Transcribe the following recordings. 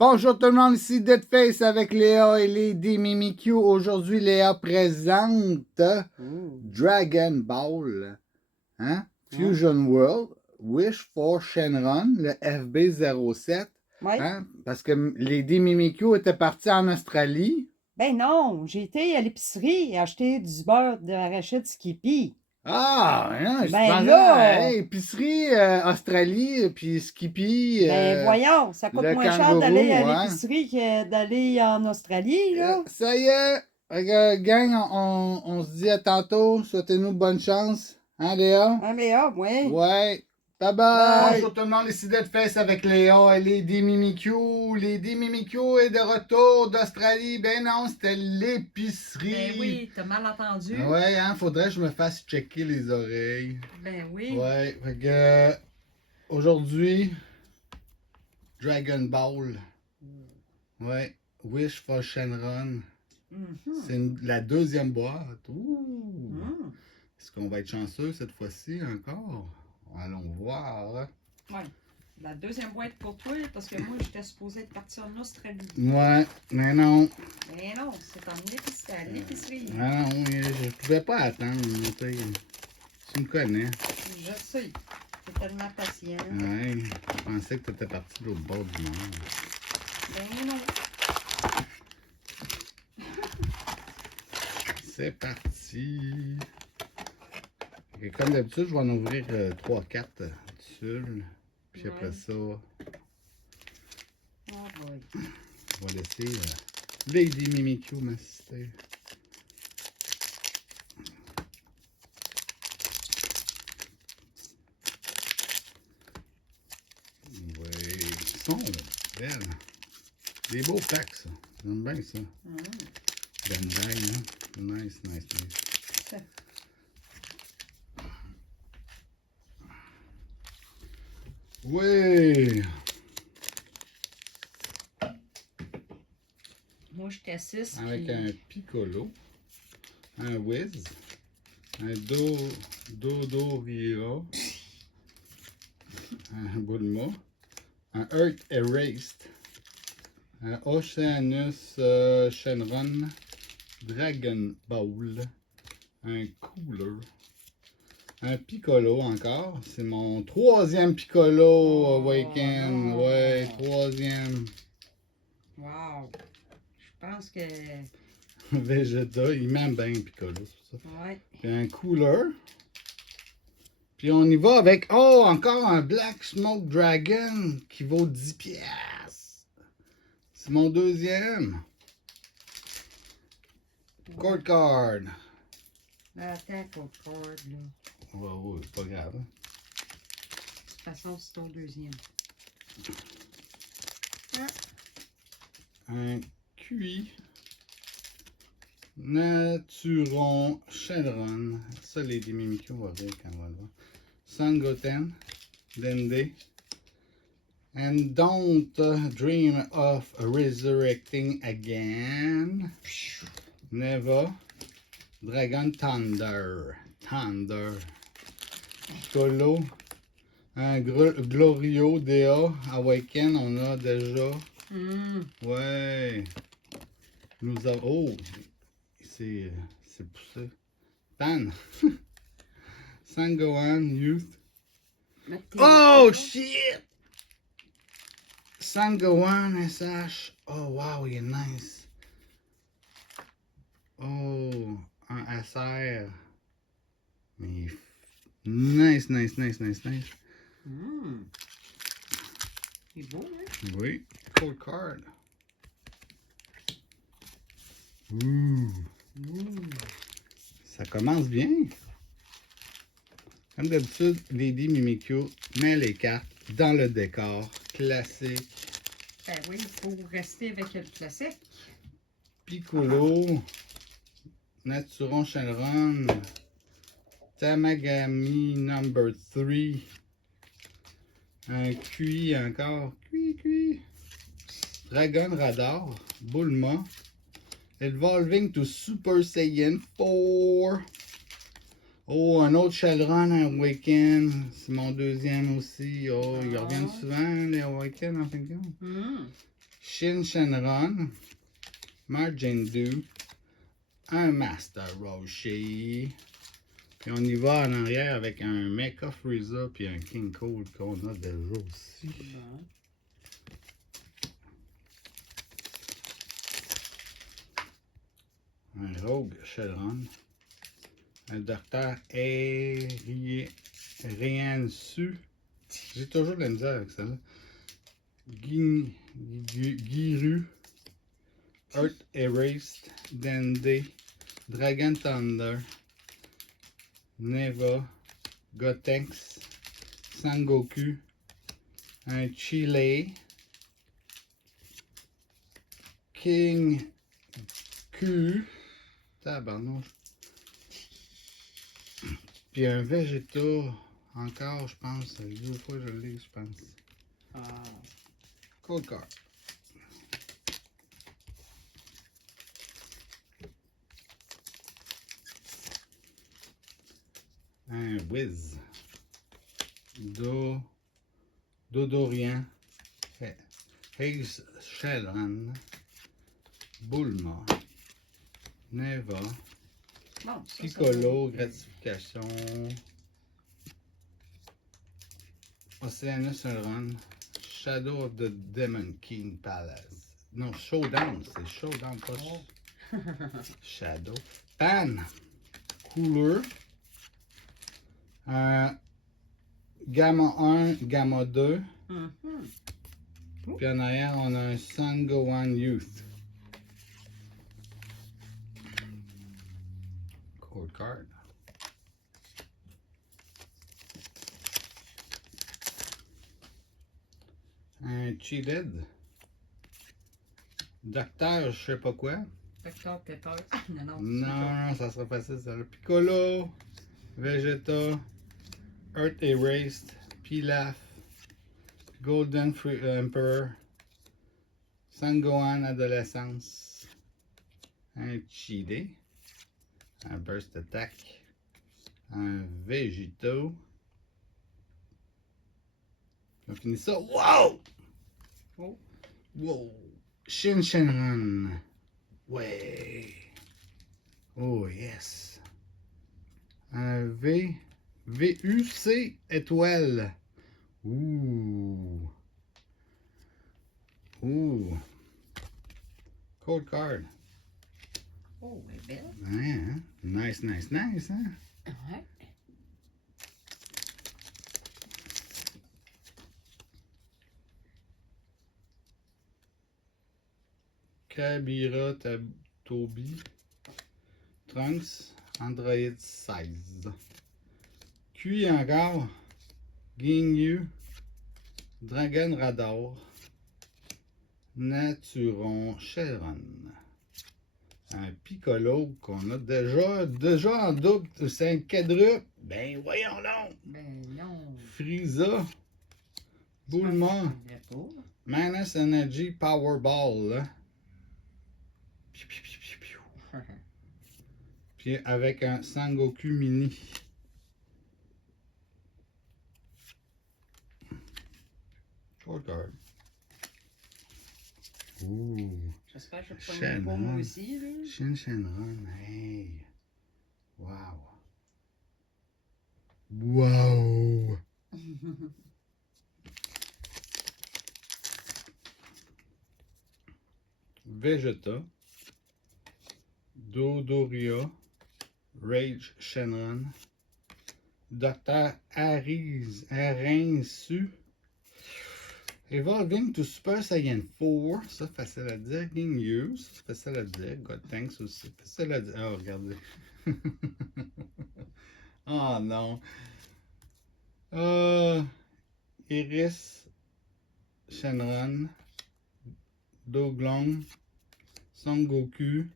Bonjour tout le monde, ici Deadface avec Léa et Lady Mimikyu. Aujourd'hui, Léa présente Dragon Ball, hein? Fusion World, Wish for Shenron, le FB07, Oui. hein? Parce que Lady Mimikyu était partie en Australie. Ben non, j'ai été à l'épicerie acheter du beurre d'arachide Skippy. Ah, hein, je Ben pensais à là, épicerie Australie, puis Skippy, ben voyons, ça coûte le moins cher d'aller à kangourou, hein? l'épicerie que d'aller en Australie, là. Ça y est, gang, on se dit à tantôt. Souhaitez-nous bonne chance. Hein, Léa? Ah, mais ah, ouais. Ouais. Bye bye. Bye. Bonjour tout le monde, ici Deadface avec Léa et Lady Mimikyu. Lady Mimikyu est de retour d'Australie. Ben non, c'était l'épicerie. Ben oui, t'as mal entendu. Ouais, hein, faudrait que je me fasse checker les oreilles. Ben oui. Ouais, fait que aujourd'hui, Dragon Ball. Ouais, Wish for Shenron. C'est la deuxième boîte. Ouh. Est-ce qu'on va être chanceux cette fois-ci encore? Allons voir. Ouais. La deuxième boîte pour toi, parce que moi, j'étais supposée être partie en Australie. Ouais, mais non. Mais non, c'est en épicerie, à l'épicerie. Non, je pouvais pas attendre. Tu me connais. Je sais. T'es tellement patient. Ouais, je pensais que tu étais parti de l'autre bord du monde. Ben non. C'est parti. Et comme d'habitude, je vais en ouvrir 3-4 dessus. Puis après ça, Oh boy. je vais laisser Lady Mimikyu m'assister. Oui, ils sont belles. Des beaux packs, ça. J'aime bien ça. Bandai, hein? Nice, nice, nice. Oui! Moi, j'étais 6. Avec puis... un Piccolo, un Wiz, un Dodoria, un Bulma, un Earth Erased, un Oceanus Shenron, Dragon Ball, un Cooler, un Piccolo encore. C'est mon troisième Piccolo Awaken. Ouais, troisième. Wow. Je pense que... Vegeta, il m'aime bien Piccolo, c'est ça. Ouais. Puis un Cooler. Puis on y va avec, oh, encore un Black Smoke Dragon qui vaut 10 piastres. C'est mon deuxième. Court card. Attends, code card, là. Ouais, c'est pas grave. De toute façon, c'est ton deuxième. Un QI. Naturon Shenron. Ça, les Mimikyu, on va voir quand on va le voir. Sangoten. Dende. And don't dream of resurrecting again. Never. Dragon Thunder. Thunder. Colo. Un Glorio DA. Awaken, on a déjà. Ouais. Nous avons. Oh! C'est poussé. Tan. Sangohan Youth. Oh shit! Sangohan SH. Oh wow, il est nice. Oh, un SR. Mais nice, nice, nice, nice, nice. C'est beau, hein? Oui, cold card. Ouh. Ça commence bien. Comme d'habitude, Lady Mimikyu met les cartes dans le décor classique. Ben oui, il faut rester avec le classique. Piccolo, Naturon Shenron, Tamagami number 3, un QI encore, QI, Dragon Radar, Bulma, Evolving to Super Saiyan 4. Oh, un autre Shenron, un Awaken. C'est mon deuxième aussi. Oh, ils reviennent souvent, les Awaken, en fin de compte. Shin Shenron, Margin Du, un Master Roshi. Puis on y va en arrière avec un Mecha Freeza puis un King Cold qu'on a déjà aussi. Bon. Un Rogue Shenron. Un Docteur Riansu. J'ai toujours de la misère avec ça. Giru. Earth Erased. Dende. Dragon Thunder. Neva. Gotenks. Sangoku. Un Chile. King Q. Tabarnouche. Puis un Vegeta, encore, je pense. Deux fois je l'ai, je pense. Ah. Cold card. Un Wiz. Dodorian. Haze Shelran. Bulma. Neva. Bon, ça, Piccolo, gratification. Oceanus Run. Shadow of the Demon King Palace. Non, Showdown, c'est Showdown, pas Shadow. Pan. Couleur. Gamma 1, Gamma 2. Puis en arrière, on a un Sangohan Youth. Cold card. Un Cheated. Docteur, je sais pas quoi. Docteur Pepper. Non, Non, ça sera facile ça. Piccolo, Vegeta, Earth Erased, Pilaf, Golden Emperor, Sangohan Adolescence, un Chide, un Burst Attack, un Vegito. On finit ça. Wow! Oh. Wow! Shin Shenron. Ouais. Oh yes. Un VUC étoile. Ouh. Ouh. Cold card. Oh, elle est belle. Ouais, hein? Nice, nice, nice, hein? Ouais. Kabira Toby. Trunks. Android 16. Puis encore. Ginyu. Dragon Radar. Naturon Shenron. Un Piccolo qu'on a déjà en double, c'est un quadruple. Ben voyons donc. Ben non. Frieza. Bulma. Manus Energy Powerball. Là. Piu, piu, piu, piu, piu. Puis avec un Sangoku mini. Short card. Ouh. J'espère que je vais pas moi aussi. Là. Shin Shenron. Hey. Wow. Wow. Vegeta. Dodoria. Rage Shenron. Dr. Arinsu. Evolving to Super Saiyan 4. Ça, facile à dire. Ginyu. Ça, facile à dire. God thanks aussi. Facile à dire. Oh, regardez. Oh non. Iris. Shenron. Doglong. Son Goku.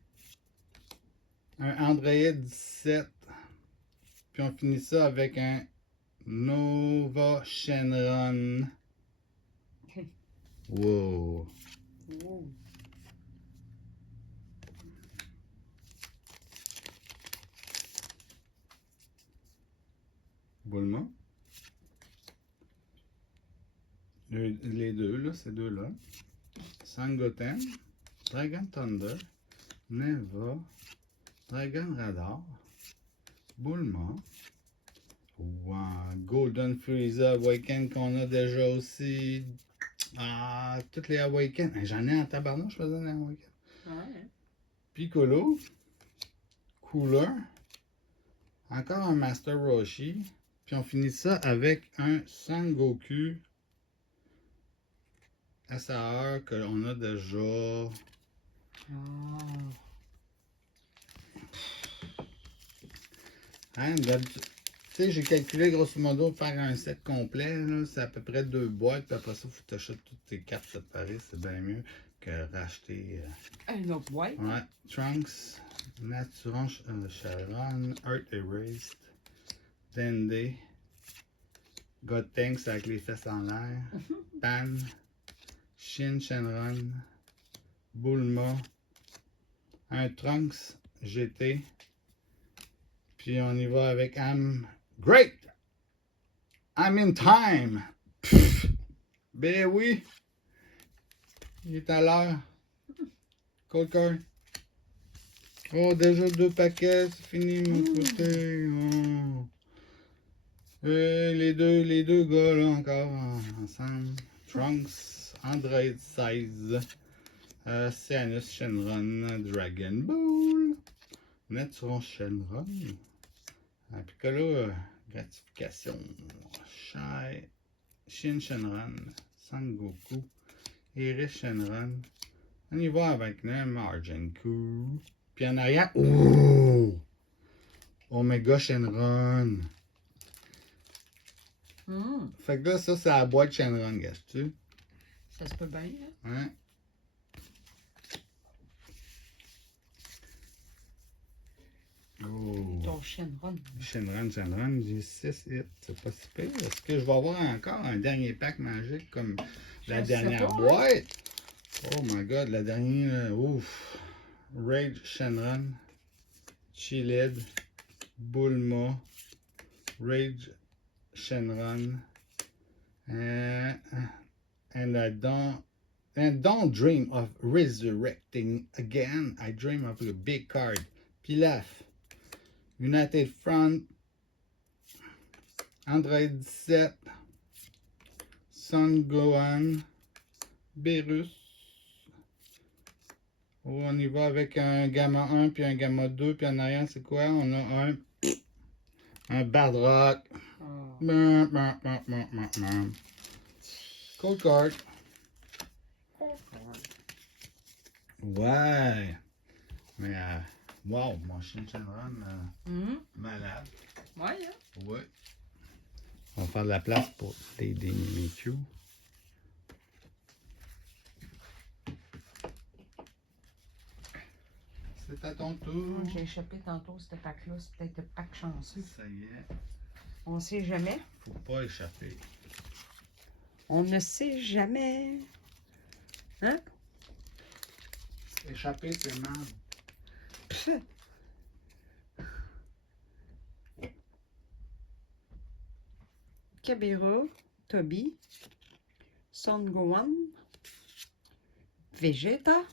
Un Android 17. Puis on finit ça avec un Nova Shenron. Wow. Wow. Bulma. Les deux, là, ces deux-là. Sangoten, Dragon Thunder, Neva, Dragon Radar, Bulma, Golden Frieza Awaken qu'on a déjà aussi. Ah, toutes les Awaken. J'en ai en tabarnouche, je faisais des Awaken. Ouais. Piccolo, Cooler, encore un Master Roshi, puis on finit ça avec un Sangoku SAR qu'on a déjà. Ah. Hein, d'habitude, tu sais, j'ai calculé grosso modo faire un set complet, là, c'est à peu près 2 boîtes, puis après ça, il faut que tu achètes toutes tes cartes séparées, c'est bien mieux que racheter. Un autre boîte. Ouais, Trunks, Naturon Sharon, Earth Erased, Dende, God Thanks avec les fesses en l'air, Pan, Shin Shenron, Bulma, un Trunks GT, puis on y va avec Great! I'm in time! Pff, ben oui! Il est à l'heure. Cold card. Oh, déjà 2 paquets, c'est fini de mon côté. Oh. Et les deux gars là encore ensemble. Trunks, Android 16, Cyanus Shenron, Dragon Ball, Netsuron Shenron, Piccolo, gratification, Shai, Shin Shenron, Sangoku, Iris Shenron. On y va avec le Margenku. Puis en arrière, oh! Omega Shenron. Fait que là, ça, c'est la boîte Shenron, gâches-tu? Ça se peut bien, hein? Hein? Oh! Ton Shenron. Shenron, j'ai 6 hits. C'est pas si pire. Est-ce que je vais avoir encore un dernier pack magique comme la Je sais dernière pas, hein? boîte? Oh my god, la dernière, ouf! Rage Shenron, Chilid, Bulma, Rage Shenron, and don't dream of resurrecting again. I dream of a big card. Pilaf, United Front, Android 17, Son Gohan, Beerus. Oh, on y va avec un gamma 1 puis un gamma 2, puis en arrière, c'est quoi? On a un Bardrock. Ah. Cold card. Ouais. Mais, wow, mon chien Shenron, malade. Ouais, hein? Ouais. On va faire de la place pour les Mimikyu. C'est à ton tour. J'ai échappé tantôt ce pack-là. C'est peut-être le pack chanceux. Ça y est. On sait jamais. Faut pas échapper. On ne sait jamais. Hein? Échapper, c'est mal. Pff. Kabira, Toby, Son Gohan, Vegeta,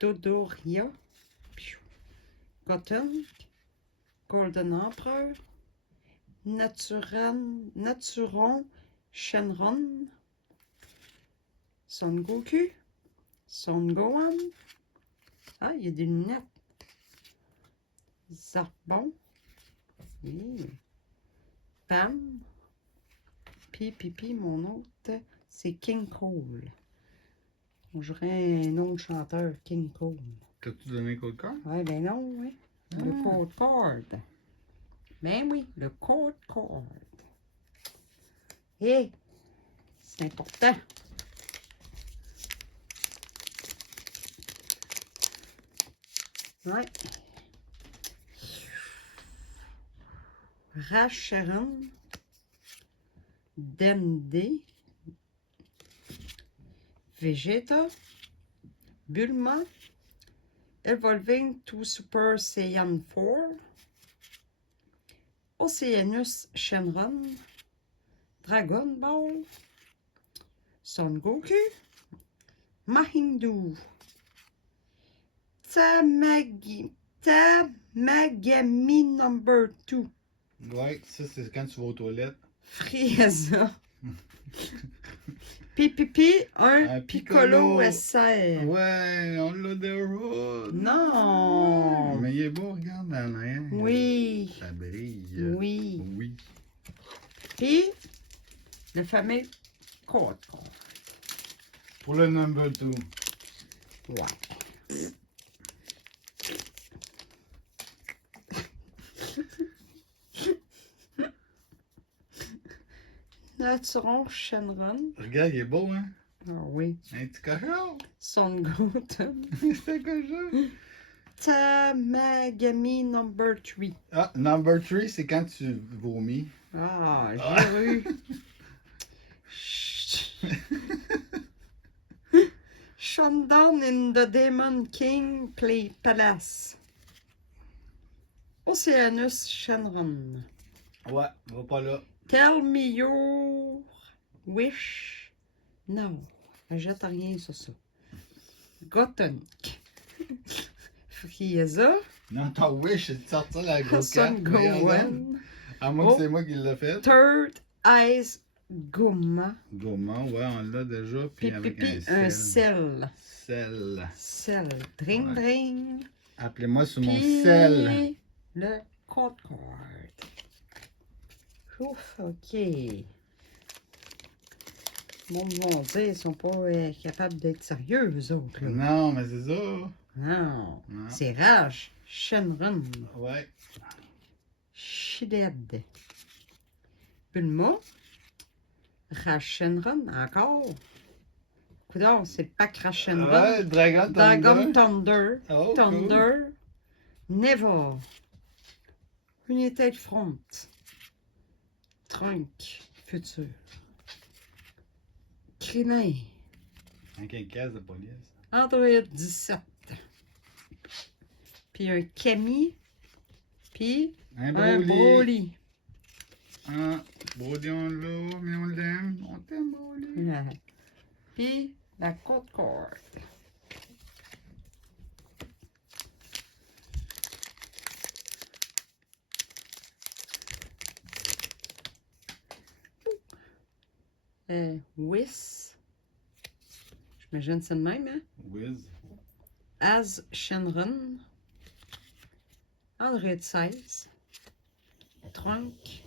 Dodoria, Goten, Golden Emperor, Naturon, Shenron, Son Goku, Son Gohan. Ah, il y a des lunettes. Zarbon. Oui. Pam. Puis, mon autre, c'est King Cole. J'aurais un autre chanteur, King Cole. T'as-tu donné Cold card? Ouais, ben non, oui. Le code card. Ben oui, le code card. Hé, c'est important. Ouais. Racharon, Dende, Vegeta, Bulma, Evolving to Super Saiyan 4, Oceanus Shenron, Dragon Ball, Son Goku, Mahindou. Tamagami number 2. Ouais, ça, c'est quand tu vas aux toilettes. Frieza. Pipipi, un Un Piccolo Piccolo. SR. Ouais, on l'a déjà. Non. Mais il est beau, regarde, en arrière. Oui. Ça brille. Oui. Oui. Puis, le fameux code. Pour le number 2. Ouais. Naturon Shenron. Regarde, il est beau, hein? Ah oui. Un petit cochon. Son Goten. C'est un cochon. Tamagami number 3. Ah, number 3, c'est quand tu vomis. Ah, Ah. j'ai eu. Shundown in the Demon King Play Palace. Oceanus Shenron. Ouais, va pas là. Tell me your wish. Non, jette rien sur ça. Gotonic. Frieza. Non, ton wish, c'est de sortir la grosse carte. Son Regarde. Gohan. À moins Oh. que c'est moi qui l'ai fait. Third Eyes Goma. Gourmand, ouais, on l'a déjà. Puis avec Pipipi, un un sel. sel. Sel. Sel. Dring, Ouais. dring. Appelez-moi sur mon Puis, sel. le code card. Ouf, ok. Bon, mon Dieu, ils sont pas capables d'être sérieux, eux autres. Là. Non, mais c'est ça. Non. Non. C'est Raj, Shenron, Ouais. Shided. Bulma, Raj Shenron, encore. Coudon, c'est le pack Raj Shenron. Ouais, Dragon Dragon Thunder. Thunder. Oh, Thunder. Never. Unité de front. Trunk. Futur. Krillin. Avec un casque de police. Android 17. Puis un Camille. Puis Un un Broly. Broly. Ah, Broly, on l'a, mais on l'aime. On t'aime, Broly. Puis la code card. Whis. J'imagine c'est le même, hein? Wiz. Az Shenron. Android 16. Trunk.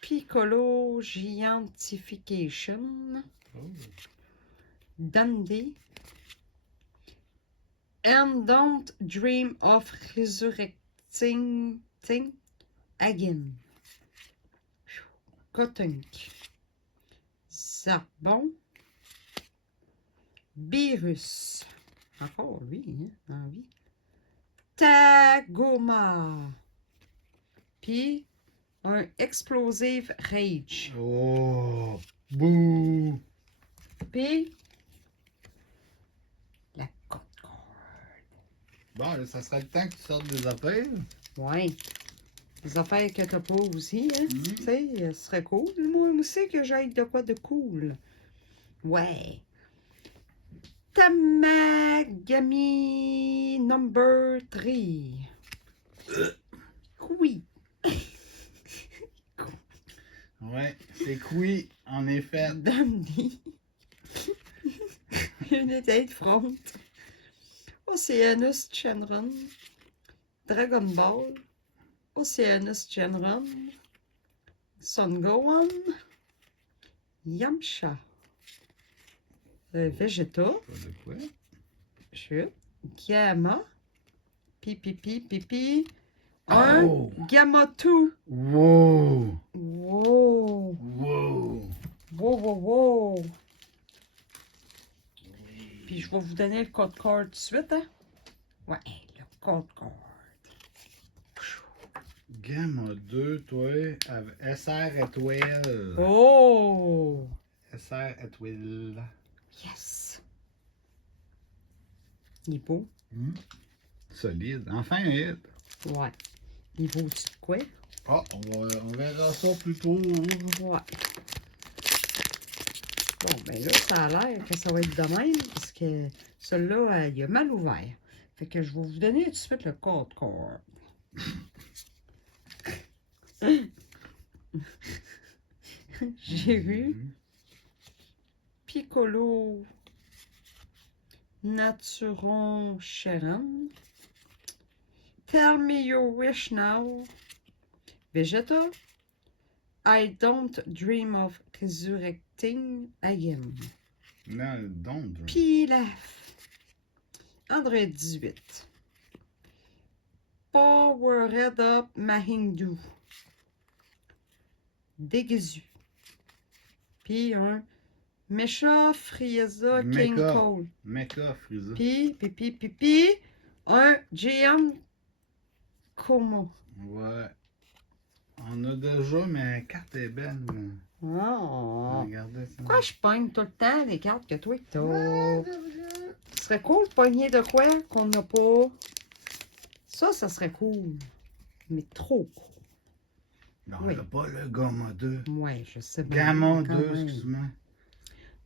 Piccolo Giantification. Oh. Dundee. And don't dream of resurrecting again. Kotunk. Zarbon. Beerus. Encore lui, hein, en vie. Tagoma. Puis un Explosive Rage. Oh. Bouh. Puis la code card. Bon, là, ça serait le temps que tu sortes des affaires. Ouais. Les affaires que t'as pas aussi, hein. Mm. Tu sais, ce serait cool. Moi aussi que j'aille de quoi de cool. Ouais. Tamagami number 3. Oui. Ouais, c'est Kui, en effet. Dundee. Unité de front. Oceanus Shenron. Dragon Ball. Oceanus Shenron. Son Gohan. Yamcha. Vegeta. Pas de quoi? Chute. Gamma. Pipi. Un. Oh. Gamma 2. Wow. Wow. Wow. Puis je vais vous donner le code card tout de suite, hein? Ouais, le code card. Gamma 2, toi, avec SR étoile. Oh! SR étoile. Yes! Il est beau. Solide. Enfin un hit. Ouais. Il vaut-tu de quoi? Ah, on verra ça plus tôt. Ouais. Bon, ben là, ça a l'air que ça va être de même, parce que celui-là, il a mal ouvert. Fait que je vais vous donner tout de suite le code card. J'ai vu Piccolo Naturon Sharon. Tell me your wish now. Vegeta. I don't dream of resurrecting again. Non, don't. Pilaf. André 18. Powered up Mahindu. Déguisu. Puis un Mecha Frieza King Mecha. Cole. Mecha Frieza. Puis, un GM Como. Ouais. On a déjà, mais la carte est belle. Oh. Regardez ça. Pourquoi je pogne tout le temps les cartes que toi t'as? Ce serait cool de pogner de quoi qu'on n'a pas. Ça serait cool. Mais trop cool. Non, Oui. on n'a pas le Gamma 2. Ouais, je sais bien. Gamma quand 2, même. excuse-moi.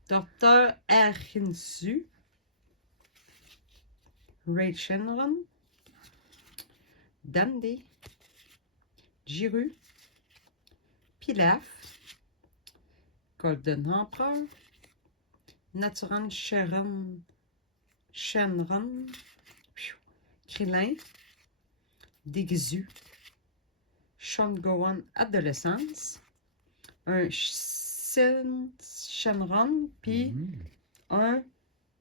Docteur Arhinsu. Ray Shenron. Dandy. Jiru. Pilaf. Golden Emperor. Naturan Shenron. Krillin. Déguisu. Sean Gohan Adolescence. Un Shenron. Puis un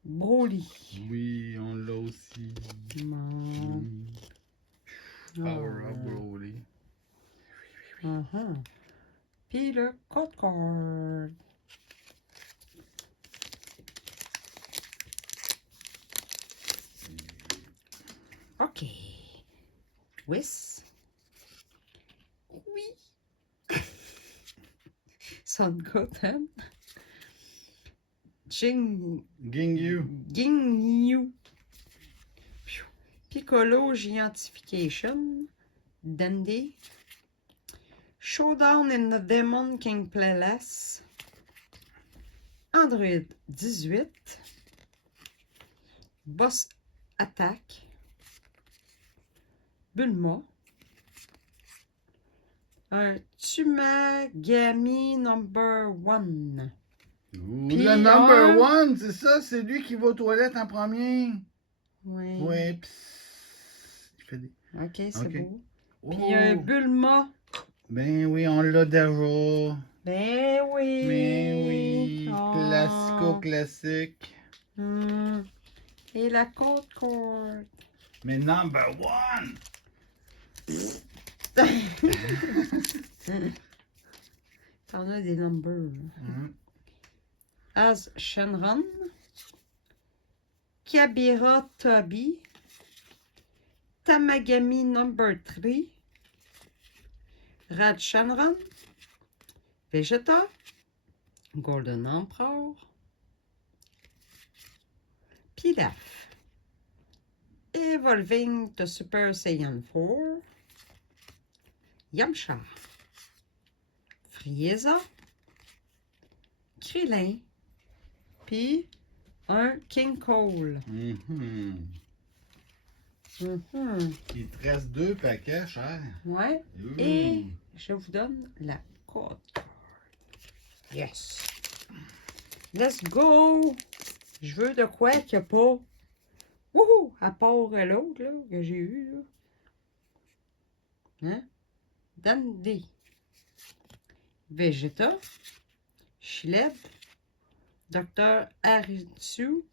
Broly. Oui, on l'a aussi. Non. Power Up Broly. Puis le code card. OK. Whis. Oui. Son Goten. Ginyu. Ginyu. Piccolo Giantification. Dandy. Showdown in the Demon King Playlist. Android 18. Boss Attack. Bulma. Un Tumagami number 1. Le number one, c'est ça, c'est lui qui va aux toilettes en premier. Oui. Ouais, il fait des... OK, c'est OK. beau. Oh. Puis un Bulma. Ben oui, on l'a déjà. Ben oui. Mais oui, Oh. classico-classique. Et la code card. Mais number one! T'en as des numbers. As Shenron. Kabira Toby. Tamagami number 3. Rad Shenron. Vegeta. Golden Emperor. Pilaf. Evolving to Super Saiyan 4. Yamcha. Frieza. Krillin. Puis un King Cole. Il te reste 2 paquets, cher. Ouais. Et je vous donne la code card. Yes. Let's go. Je veux de quoi qu'il n'y a pas. Wouhou! À part l'autre là, que j'ai eu. Là. Hein? Dandy. Vegeta. Shileb. Dr. Aritsu.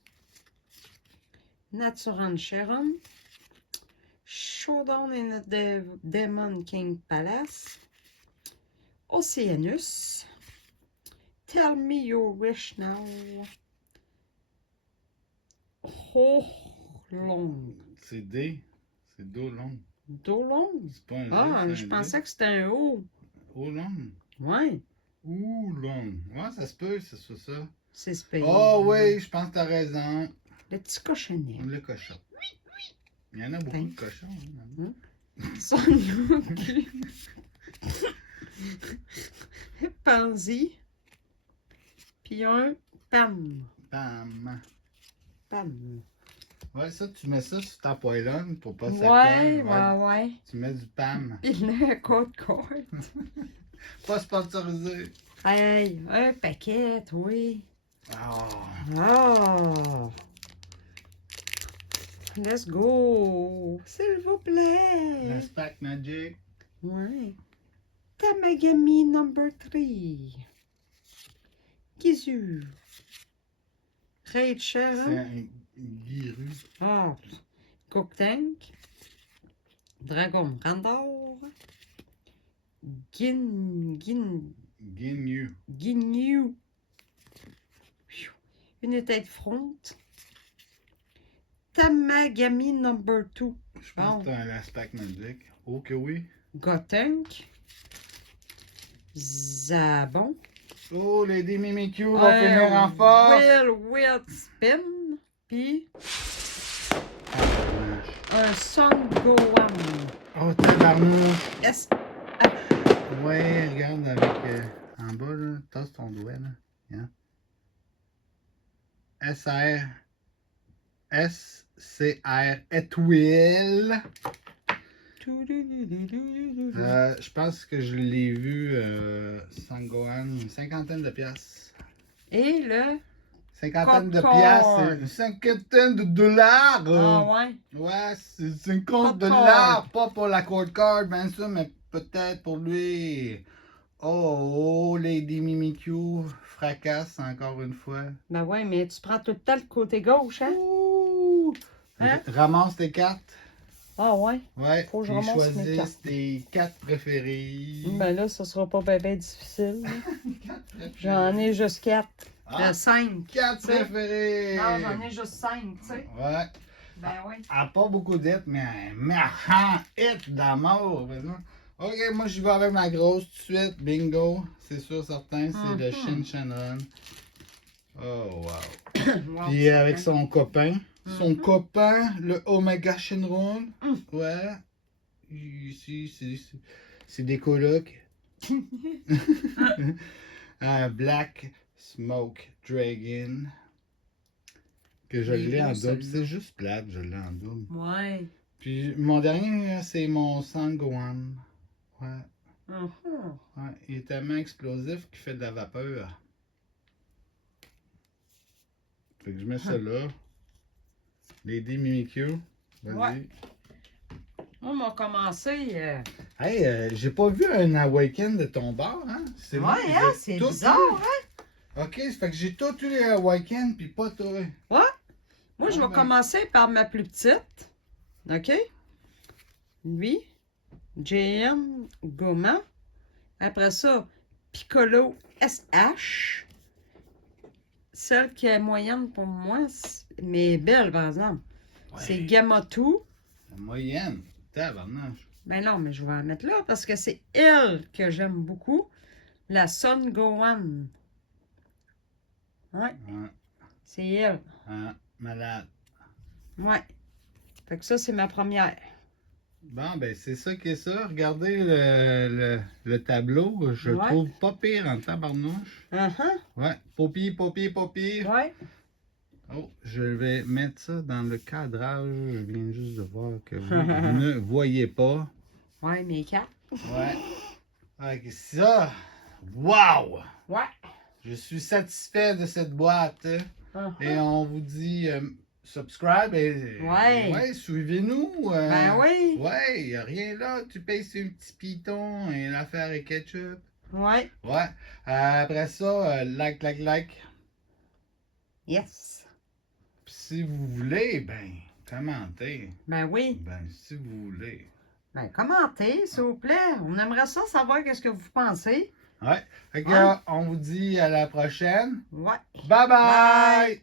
Naturan Sharon. Showdown in the Demon King Palace. Oceanus. Tell me your wish now. Oh, long. C'est D. C'est Do long. Do long? C'est pas un D, Ah, c'est un je D. pensais que c'était un O. O long. Ouais, Ou long. Ouais, ça se peut, c'est ça. c'est spécial. Oh oui, je pense que t'as raison. Le petit cochonnet. Le cochon. Il y en a beaucoup de cochons. Hein. Son Goku. Pansy. Puis un Pam. Bam. Pam. Ouais, ça, tu mets ça sur ta poêlonne pour pas ça Ouais, colle, ouais. Tu mets du PAM. Puis le code card. Pas sponsorisé. Hey, un paquet, oui. Oh. Oh! Let's go! S'il vous plaît! La Spack Magic. Ouais. Tamagami number 3. Kizu. Rachel. C'est un guiru. Ah. Cook Tank. Dragon Randor. Ginyu. Ginyu. Une tête front. Tamagami number 2. Je pense que c'est un Spack Magic. Oh que oui. Gotenk. Zabon. Oh, Lady Mimikyu va finir en force. Will Spin. Puis Ah, un Son Gohan. oh, tabarnouche. S. Ouais, regarde avec en bas, là. Tasse ton doigt, là. Hein? SCR étoile. Je pense que je l'ai vu Sangohan, une cinquantaine de piastres. Et le. Cinquantaine de Popcorn. piastres, une cinquantaine de dollars. Ah ouais. Ouais, c'est 50 Popcorn. dollars, pas pour la code card, bien sûr, mais peut-être pour lui. Oh, Lady Mimikyu fracasse encore une fois. Ben ouais, mais tu prends tout le temps le côté gauche, hein? Ouh. Hein? Ramasse tes cartes. Ah ouais. Ouais, Faut que je puis ramasse mes cartes. choisisse tes quatre préférées. Ben là, ça sera pas bien difficile. là. Quatre préférées. J'en ai juste 4. Ah, 5. quatre préférées. Non, j'en ai juste 5, tu sais. Ouais. Ben oui. Elle a pas beaucoup d'hits, mais un méchant hit d'amour. Ok, moi j'y vais avec ma grosse tout de suite. Bingo. C'est sûr, certain. C'est le Shin Shenron. Oh, wow. Puis avec son copain. Son copain, le Omega Shenron. Ouais. Ici, c'est des colocs. Black Smoke Dragon. Que je Il est l'ai en beau, double. celui-là. C'est juste plate, je l'ai en double. Ouais. Puis mon dernier, c'est mon Sangohan. Ouais. Ouais. Il est tellement explosif qu'il fait de la vapeur. Fait que je mets ça là. Lady Mimikyu. Vas-y. Ouais. On m'a commencé. Hey, j'ai pas vu un Awaken de ton bord, hein? C'est moi, Ouais, j'ai hein, c'est tout bizarre, eu. hein? Ok, ça fait que j'ai tout eu les Awaken, puis pas toi. Moi, je vais ben. commencer par ma plus petite. OK? Lui, JM Goma. Après ça, Piccolo SH. Celle qui est moyenne pour moi, mais belle, par exemple. Ouais. C'est Gamatu. La moyenne. Tabarnache. Ben non, mais je vais la mettre là parce que c'est elle que j'aime beaucoup. La Son Gohan. Ouais, Ouais. c'est elle. Ouais. Malade. Ouais. Fait que ça, c'est ma première. Bon, ben c'est ça qui est ça. Regardez le tableau. Je le Ouais. trouve pas pire en tabarnouche. Ouais. Poppy. Ouais. Oh, je vais mettre ça dans le cadrage. Je viens juste de voir que vous ne voyez pas. Ouais, mes quatre. Ouais. Avec ça. Wow! Ouais. Je suis satisfait de cette boîte. Et on vous dit subscribe et Ouais. suivez-nous. Ben oui. Ouais, il n'y a rien là. Tu payes sur un petit piton et l'affaire est ketchup. Ouais. Ouais. Après ça, like. Yes. Puis si vous voulez, ben, commentez. Ben oui. Ben, si vous voulez. Ben commentez, s'il vous plaît. On aimerait ça savoir qu'est-ce que vous pensez. Ouais. Fait que, Ouais. on vous dit à la prochaine. Ouais. Bye bye! Bye.